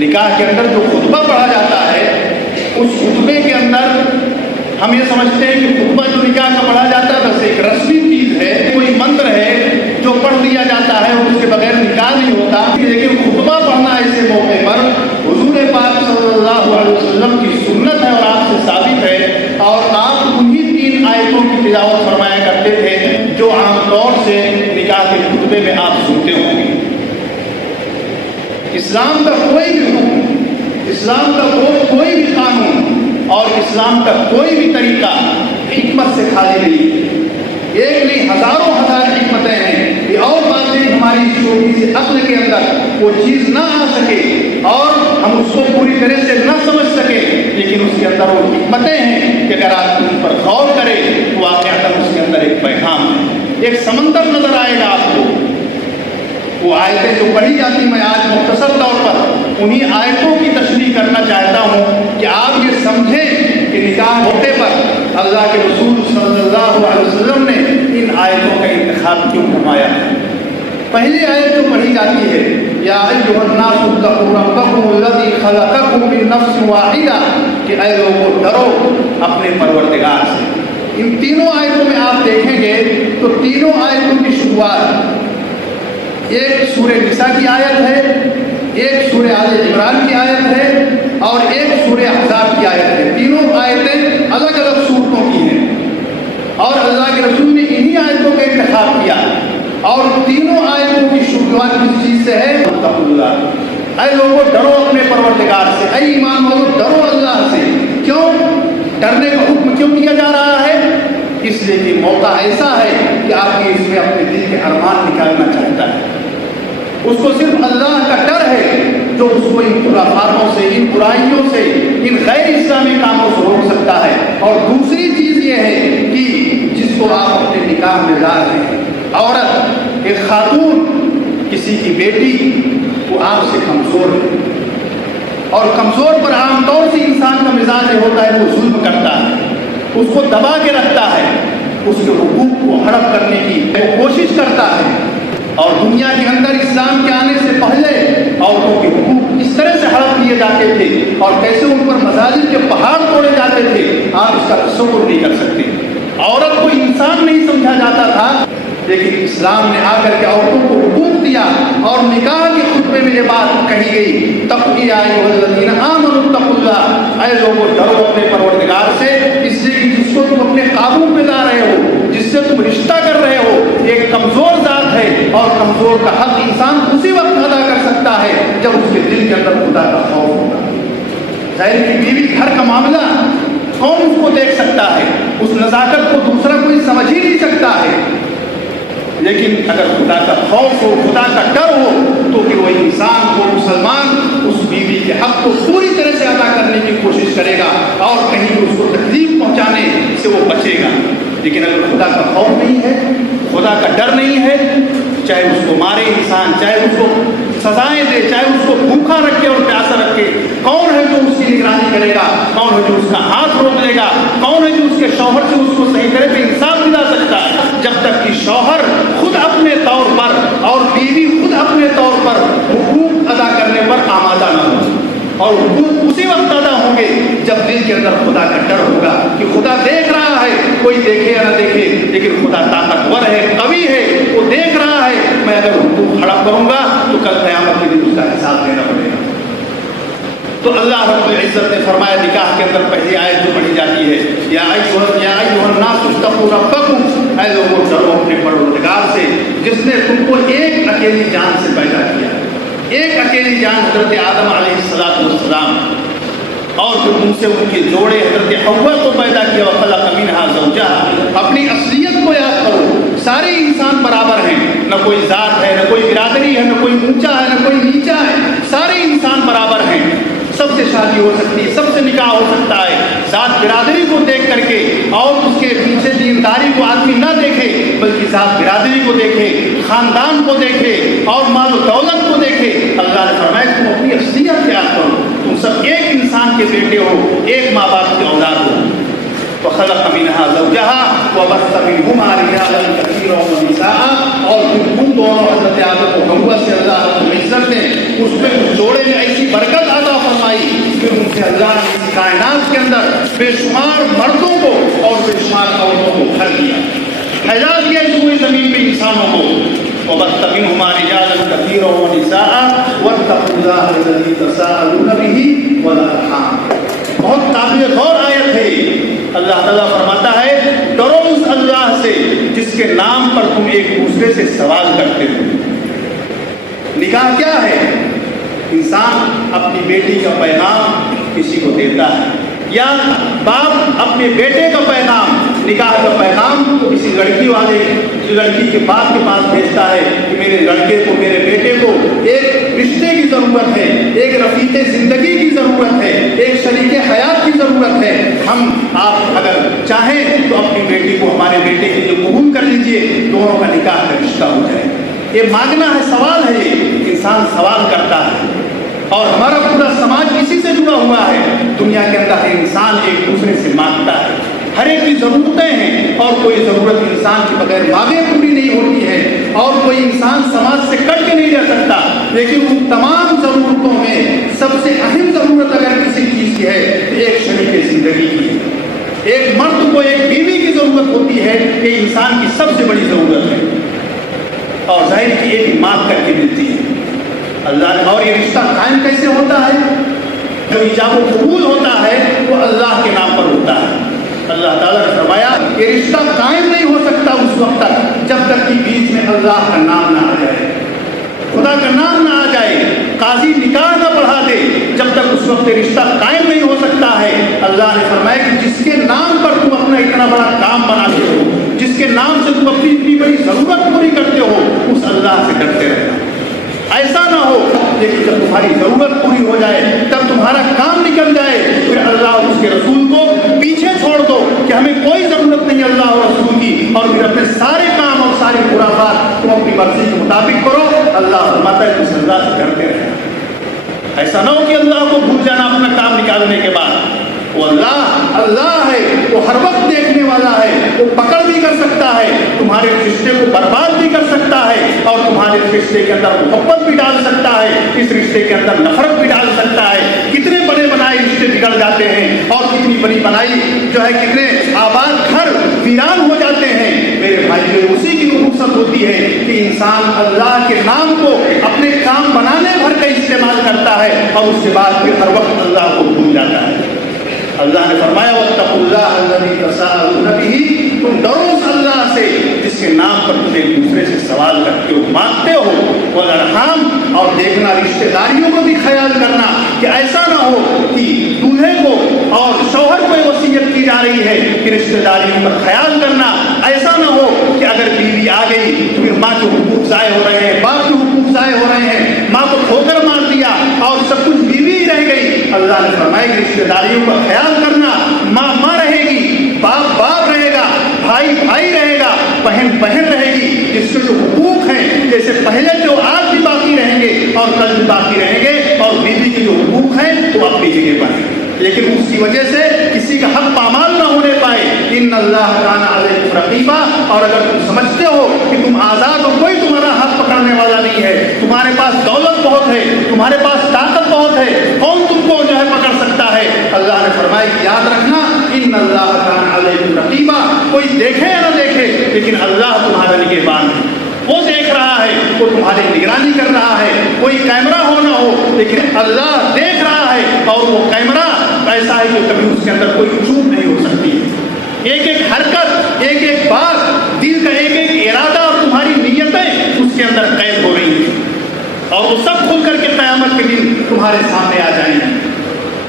نکاح کے اندر جو خطبہ پڑھا جاتا ہے اس خطبے کے اندر ہم یہ سمجھتے ہیں کہ خطبہ جو نکاح کا پڑھا جاتا ہے بس ایک رسمی چیز ہے، کوئی منتر ہے جو پڑھ دیا جاتا ہے اور اس کے بغیر نکاح نہیں ہوتا. لیکن خطبہ پڑھنا ایسے موقع پر حضور پاک صلی اللہ علیہ وسلم کی سنت ہے اور آپ سے ثابت ہے، اور آپ انہی 3 آیتوں کی تلاوت فرمایا کرتے تھے جو عام طور سے نکاح کے خطبے میں آپ سنتے ہوں گے. اسلام کا کوئی بھی حکم، اسلام کا کوئی بھی قانون اور اسلام کا کوئی بھی طریقہ حکمت سے خالی نہیں ہے. ایک نہیں ہزاروں حکمتیں ہیں. یہ اور باتیں ہماری چھوٹی سی عقل کے اندر وہ چیز نہ آ سکے اور ہم اس کو پوری طرح سے نہ سمجھ سکے، لیکن اس کے اندر وہ حکمتیں ہیں کہ اگر آپ ان پر غور کریں تو واقعتاً اس کے اندر ایک پیغام ہے، ایک سمندر نظر آئے گا آپ کو. وہ آیتیں جو پڑھی جاتی میں آج مختصر طور پر انہی آیتوں کی تشریح کرنا چاہتا ہوں کہ آپ یہ سمجھیں کہ نکاح ہوتے پر اللہ کے رسول صلی اللہ علیہ وسلم نے ان آیتوں کا انتخاب کیوں فرمایا ہے. پہلی آیت جو پڑھی جاتی ہے یا ایھا الناس اتقوا ربکم الذی خلقکم من نفس واحدہ، کہ اے لوگو ڈرو اپنے پروردگار سے. ان تینوں آیتوں میں آپ دیکھیں گے تو تینوں آیتوں کی شروعات ایک سورہ نساء کی آیت ہے، ایک سورہ آل عمران کی آیت ہے اور ایک سورہ احزاب کی آیت ہے. تینوں آیتیں الگ الگ صورتوں کی ہیں اور اللہ کے رسول نے انہی آیتوں کا انتخاب کیا. اور تینوں آیتوں کی شروعات کس چیز سے ہے؟ اتقوا اللہ، اے لوگوں ڈرو اپنے پروردگار سے، اے ایمان والو ڈرو اللہ سے. کیوں ڈرنے کا حکم کیوں کیا جا رہا ہے؟ اس لیے کہ موقع ایسا ہے کہ آپ کی اس میں اپنے دل کے ارمان نکالنا چاہتا ہے. اس کو صرف اللہ کا ڈر ہے جو اس کو ان خرافاتوں سے، ان برائیوں سے، ان غیر اسلامی کاموں سے روک سکتا ہے. اور دوسری چیز یہ ہے کہ جس کو آپ اپنے نکاح میں لا رہے ہیں، عورت ایک خاتون کسی کی بیٹی وہ آپ سے کمزور ہے، اور کمزور پر عام طور سے انسان کا مزاج یہ ہوتا ہے وہ ظلم کرتا ہے، اس کو دبا کے رکھتا ہے، اس کے حقوق کو ہڑپ کرنے کی وہ کوشش کرتا ہے. اور دنیا کے اندر اسلام کے آنے سے پہلے عورتوں کے حقوق اس طرح سے ہڑپ لیے جاتے تھے اور کیسے ان پر مظالم کے پہاڑ توڑے جاتے تھے آپ اس کا تصور نہیں کر سکتے. عورت کو انسان نہیں سمجھا جاتا تھا، لیکن اسلام نے آ کر کے عورتوں کو حقوق دیا اور نکاح کے خطبے میں یہ بات کہی گئی تقوا یا ایھا الذین آمنوا اتقوا اللہ، اے لوگوں ڈرو اپنے پروردگار سے. اس لیے کہ جس کو تم اپنے قابو میں لا رہے ہو، جس سے تم رشتہ کر رہے ہو، ایک کمزور ذات ہے اور کمزور کا حق انسان اسی وقت ادا کر سکتا ہے جب اس کے دل کے اندر خدا کا خوف ہوگا. ظاہر کی بیوی گھر کا معاملہ کون اس کو دیکھ سکتا ہے؟ اس نزاکت کو دوسرا کوئی سمجھ ہی نہیں سکتا ہے. لیکن اگر خدا کا خوف ہو، خدا کا ڈر ہو، تو کہ وہ انسان کو مسلمان اس بیوی کے حق کو پوری طرح سے ادا کرنے کی کوشش کرے گا اور کہیں اس کو تکلیف پہنچانے سے وہ بچے گا. لیکن اگر خدا کا خوف نہیں ہے، خدا کا ڈر نہیں ہے، چاہے اس کو مارے انسان، چاہے اس کو سزائیں دے، چاہے اس کو بھوکا رکھے اور پیاسا رکھے، کون ہے جو اس کی نگرانی کرے گا؟ کون ہے جو اس کا ہاتھ روک لے گا؟ کون ہے جو اس کے شوہر سے اس کو صحیح طرح سے انصاف دلا سکتا ہے؟ جب تک کہ شوہر خود اپنے طور پر اور بیوی خود اپنے طور پر حقوق ادا کرنے پر آمادہ نہ ہو. اور حقوق اسی وقت ادا ہوں گے جب دل کے اندر خدا کا ڈر ہوگا کہ خدا دیکھ رہا ہے، کوئی دیکھے یا نہ دیکھے لیکن خدا طاقتور ہے، قوی ہے، وہ دیکھ رہا ہے. میں اگر حقوق ہڑپ کروں گا تو کل قیامت کے دن اس کا حساب دینا پڑے گا. تو اللہ رب العزت نے فرمایا نکاح کے اندر پہلی آیت جو پڑھی جاتی ہے یا ایھا الناس اتقوا ربکم، اے لوگوں ڈرو اپنے پروردگار سے جس نے تم کو ایک اکیلی جان سے پیدا کیا. ایک اکیلی جان حضرت آدم علیہ السلام اور جو ان سے ان کے جوڑے حضرت حوا کو پیدا کیا. وخلق منها زوجها، اپنی اصلیت کو یاد کرو. سارے انسان برابر ہیں، نہ کوئی ذات ہے، نہ کوئی برادری ہے، نہ کوئی اونچا ہے، نہ کوئی نیچا ہے. سارے انسان برابر ہیں. سب سے شادی ہو سکتی ہے، سب سے نکاح ہو سکتا ہے. ذات برادری کو دیکھ کر کے اور اس کے پیچھے دینداری کو آدمی نہ دیکھے بلکہ ذات برادری کو دیکھے، خاندان کو دیکھے اور مال و دولت کو دیکھے. اللہ نے فرمایا تم اپنی اصلیت یاد کرو. تم سب ایک انسان کے بیٹے ہو، ایک ماں باپ کے اولاد ہو. وخلق منها زوجها وبث منهما رجالا كثيرا ونساء، اور تم دونوں حضرت آدم و حوا سے اللہ رب العزت نے اس میں اس جوڑے میں ایسی برکت کہ اللہ نے اس کائنات کے اندر بے شمار مردوں کو اور بے شمار عورتوں کو بھر دیا، پھیلا دیا اس پوری زمین پہ انسانوں کو. وَبَثَّ مِنْهُمَا رِجَالًا كَثِيرًا وَنِسَاءً وَاتَّقُوا اللَّهَ الَّذِي تَسَاءَلُونَ بِهِ وَالْأَرْحَامَ. بہت قابل غور آیت ہے. اللہ تعالیٰ فرماتا ہے ڈرو اس اللہ سے جس کے نام پر تم ایک دوسرے سے سوال کرتے ہو. نکاح کیا ہے؟ انسان اپنی بیٹی کا پیغام کسی کو دیتا ہے، یا باپ اپنے بیٹے کا پیغام، نکاح کا پیغام کسی لڑکی کے باپ کے پاس بھیجتا ہے کہ میرے لڑکے کو، میرے بیٹے کو ایک رشتے کی ضرورت ہے، ایک رفیق زندگی کی ضرورت ہے، ایک شریک حیات کی ضرورت ہے. آپ اگر چاہیں تو اپنی بیٹی کو ہمارے بیٹے کے لیے قبول کر لیجئے، دونوں کا نکاح کا رشتہ ہو جائے. یہ مانگنا ہے، سوال ہے. یہ انسان سوال کرتا ہے اور ہمارا پورا سماج اسی سے جڑا ہوا ہے. دنیا کے اندر ہر انسان ایک دوسرے سے مانگتا ہے، ہر ایک کی ضرورتیں ہیں اور کوئی ضرورت انسان کے بغیر مانگے پوری نہیں ہوتی ہے، اور کوئی انسان سماج سے کٹ کے نہیں رہ سکتا. لیکن ان تمام ضرورتوں میں سب سے اہم ضرورت اگر کسی چیز کی ہے تو ایک شریک زندگی کی ہے. ایک مرد کو ایک بیوی کی ضرورت ہوتی ہے، یہ انسان کی سب سے بڑی ضرورت ہے، اور ظاہر کی ایک مانگ کر کے ملتی ہے. اللہ، اور یہ رشتہ قائم کیسے ہوتا ہے؟ جو ایجاب و قبول ہوتا ہے وہ اللہ کے نام پر ہوتا ہے. اللہ تعالیٰ نے فرمایا یہ رشتہ قائم نہیں ہو سکتا اس وقت تک جب تک کہ بیچ میں اللہ کا نام نہ آ جائے، خدا کا نام نہ آ جائے، قاضی نکاح نہ پڑھا دے، جب تک اس وقت رشتہ قائم نہیں ہو سکتا ہے. اللہ نے فرمایا کہ جس کے نام پر تم اپنا اتنا بڑا کام بناتے ہو، جس کے نام سے تم اپنی اتنی بڑی ضرورت پوری کرتے ہو، اس اللہ سے ڈرتے رہنا. ایسا نہ ہو لیکن جب تمہاری ضرورت پوری ہو جائے، تب تمہارا کام نکل جائے، پھر اللہ اور اس کے رسول کو پیچھے چھوڑ دو کہ ہمیں کوئی ضرورت نہیں اللہ اور رسول کی، اور پھر اپنے سارے کام اور ساری خرافات تم اپنی مرضی کے مطابق کرو. اللہ فرماتا ہے اس اللہ سے ڈرتے رہنا. ایسا نہ ہو کہ اللہ کو بھول جانا اپنا کام نکالنے کے بعد. وہ اللہ ہے، وہ ہر وقت دیکھنے والا ہے، وہ پکڑ بھی کر سکتا ہے، تمہارے رشتے کو برباد بھی کر سکتا ہے، اور تمہارے رشتے کے اندر محبت بھی ڈال سکتا ہے، اس رشتے کے اندر نفرت بھی ڈال سکتا ہے. کتنے بڑے بنائے رشتے بگڑ جاتے ہیں، اور کتنی بڑی بنائی جو ہے کتنے آباد گھر ویران ہو جاتے ہیں. میرے بھائی، اسی کی رخصت ہوتی ہے کہ انسان اللہ کے نام کو اپنے کام بنانے بھر کا استعمال کرتا ہے، اور اس کے بعد پھر ہر وقت اللہ کو بھول جاتا ہے. اللہ نے فرمایا وَاتَّقُوا اللَّهَ الَّذِي تَسَاءَلُونَ بِهِ، تم ڈرو اس اللہ سے جس کے نام پر تم ایک دوسرے سے سوال کرتے ہو، مانگتے ہو. وَالْأَرْحَامَ، اور دیکھنا رشتہ داریوں کو بھی خیال کرنا کہ ایسا نہ ہو کہ دولہے کو اور شوہر کو وصیت کی جا رہی ہے کہ رشتہ داریوں پر خیال کرنا. ایسا نہ ہو کہ اگر بیوی آ گئی تو پھر ماں کے حقوق ضائع ہو رہے ہیں، باپ کے حقوق ضائع ہو رہے ہیں، ماں کو ٹھوکر مار دیا اور سب کچھ بیوی ہی رہ گئی. اللہ نے فرمایا کہ رشتہ داریوں کا خیال کرنا. ماں رہے گی، باپ رہے گا، بھائی رہے گا، بہن رہے گی، جس کے جو حقوق ہیں جیسے پہلے جو آج بھی باقی رہیں گے اور کل بھی باقی رہیں گے، اور بیوی کے جو حقوق ہیں وہ اپنی جگہ پر ہیں. لیکن اس کی وجہ سے کسی کا حق پامال نہ ہونے پائے. ان اللہ کان علیکم رقیبا، اور اگر تم سمجھتے ہو کہ تم آزاد ہو، کوئی تمہارا حق پکڑنے والا نہیں ہے، تمہارے پاس دولت بہت ہے، تمہارے پاس طاقت بہت ہے، کون تم کو جو ہے پکڑ سکتا ہے؟ اللہ نے فرمایا کہ یاد رکھنا ان اللہ کان علیکم رقیبا، کوئی دیکھے یا نہ دیکھے لیکن اللہ تمہارا نگہبان ہے. وہ دیکھ رہا ہے، وہ تمہاری نگرانی کر رہا ہے. کوئی کیمرہ ہو نہ ہو لیکن اللہ دیکھ رہا ہے، اور وہ کیمرہ ایسا ہے کہ کبھی اس کے اندر کوئی چوک نہیں ہو سکتی. ایک ایک حرکت، ایک ایک بات، دل کا ایک ایک ارادہ اور تمہاری نیتیں اس کے اندر قید ہو رہی ہیں، اور وہ سب کھل کر کے قیامت کے دن تمہارے سامنے آ جائیں گے.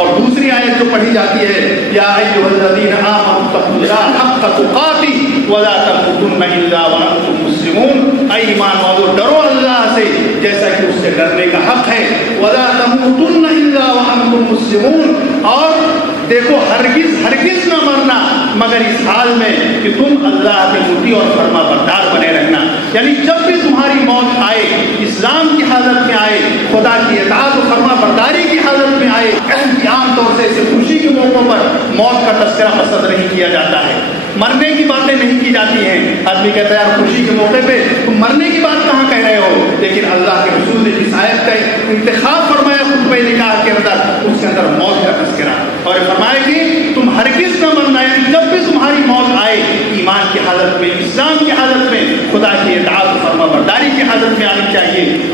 اور دوسری آیت جو پڑھی جاتی ہے یا ایھا الذین آمنوا اتقوا اللہ حق تقاته ولا تموتن الا وانتم مسلمون. اے ایمان والو، ڈرو اللہ سے جیسا کہ اس سے ڈرنے کا حق ہے. ولا تموتن الا وانتم مسلمون، اور دیکھو ہرگز نہ مرنا مگر اس حال میں کہ تم اللہ کے مطیع اور فرما بردار بنے رہنا. یعنی جب بھی تمہاری موت آئے، اسلام کی حالت میں آئے، خدا کی اطاعت و فرما برداری کی حالت میں آئے. عام طور سے اسے خوشی کے موقعوں پر موت کا تذکرہ پسند نہیں کیا جاتا ہے، مرنے کی باتیں نہیں کی جاتی ہیں. آدمی کہتا ہے یار خوشی کے موقع پہ تم مرنے کی بات کہاں کہہ رہے ہو؟ لیکن اللہ کے رسول نے جس آیت کا انتخاب فرمایا خطبہ نکاح کے اندر، اس کے اندر موت کا تذکرہ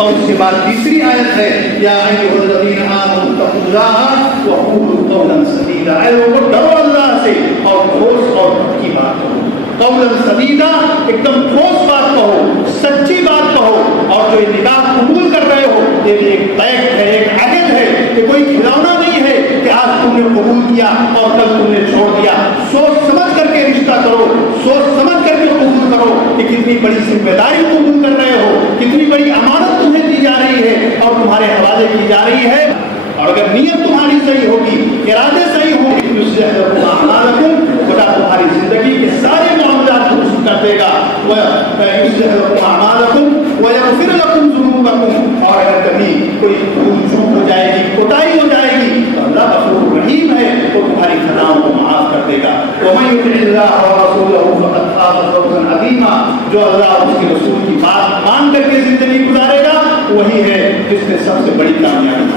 اور اس کے بعد تیسری آیت ہے یا ایھا الذین آمنوا اتقوا اللہ وقولوا قولا سدیدا، اے لوگوں ڈرو اللہ سے اور ٹھوس اور پکی بات کہو، قولا سدیدا ایک دم ٹھوس بات کہو، سچی بات کہو، اور جو یہ نکاح قبول کر رہے ہو یہ بھی ایک پیکٹ ہے، ایک عہد ہے، کہ کوئی کھلونا نہیں ہے کہ آج تم نے قبول کیا اور کل تم نے چھوڑ دیا، سوچ سمجھ کر کے رشتہ کرو، سوچ سمجھ کر کے قبول کرو کہ کتنی بڑی ذمہ داری قبول کر رہے ہو، کتنی بڑی امانت تمہیں دی جا رہی ہے اور تمہارے حوالے کی جا رہی ہے، اور اگر نیت تمہاری صحیح ہوگی، ارادے صحیح ہوں گے، یصلح لکم اعمالکم، خدا تمہاری زندگی کے سارے معاملات درست کر دے گا، یصلح لکم اعمالکم ویغفر لکم ذنوبکم، اور اگر کبھی کوئی بھول چوک ہو جائے گی، کوتاہی ہو جائے گی تو اللہ غفور رحیم ہے، وہ تمہاری خطاؤں کو معاف کر دے گا۔ ومن یطع اللہ ورسولہ فقد فاز فوزا عظیما، جو اللہ اور اس کے رسول کی بات مان کر کے زندگی گزارے گا وہی ہے جس نے سب سے بڑی کامیابی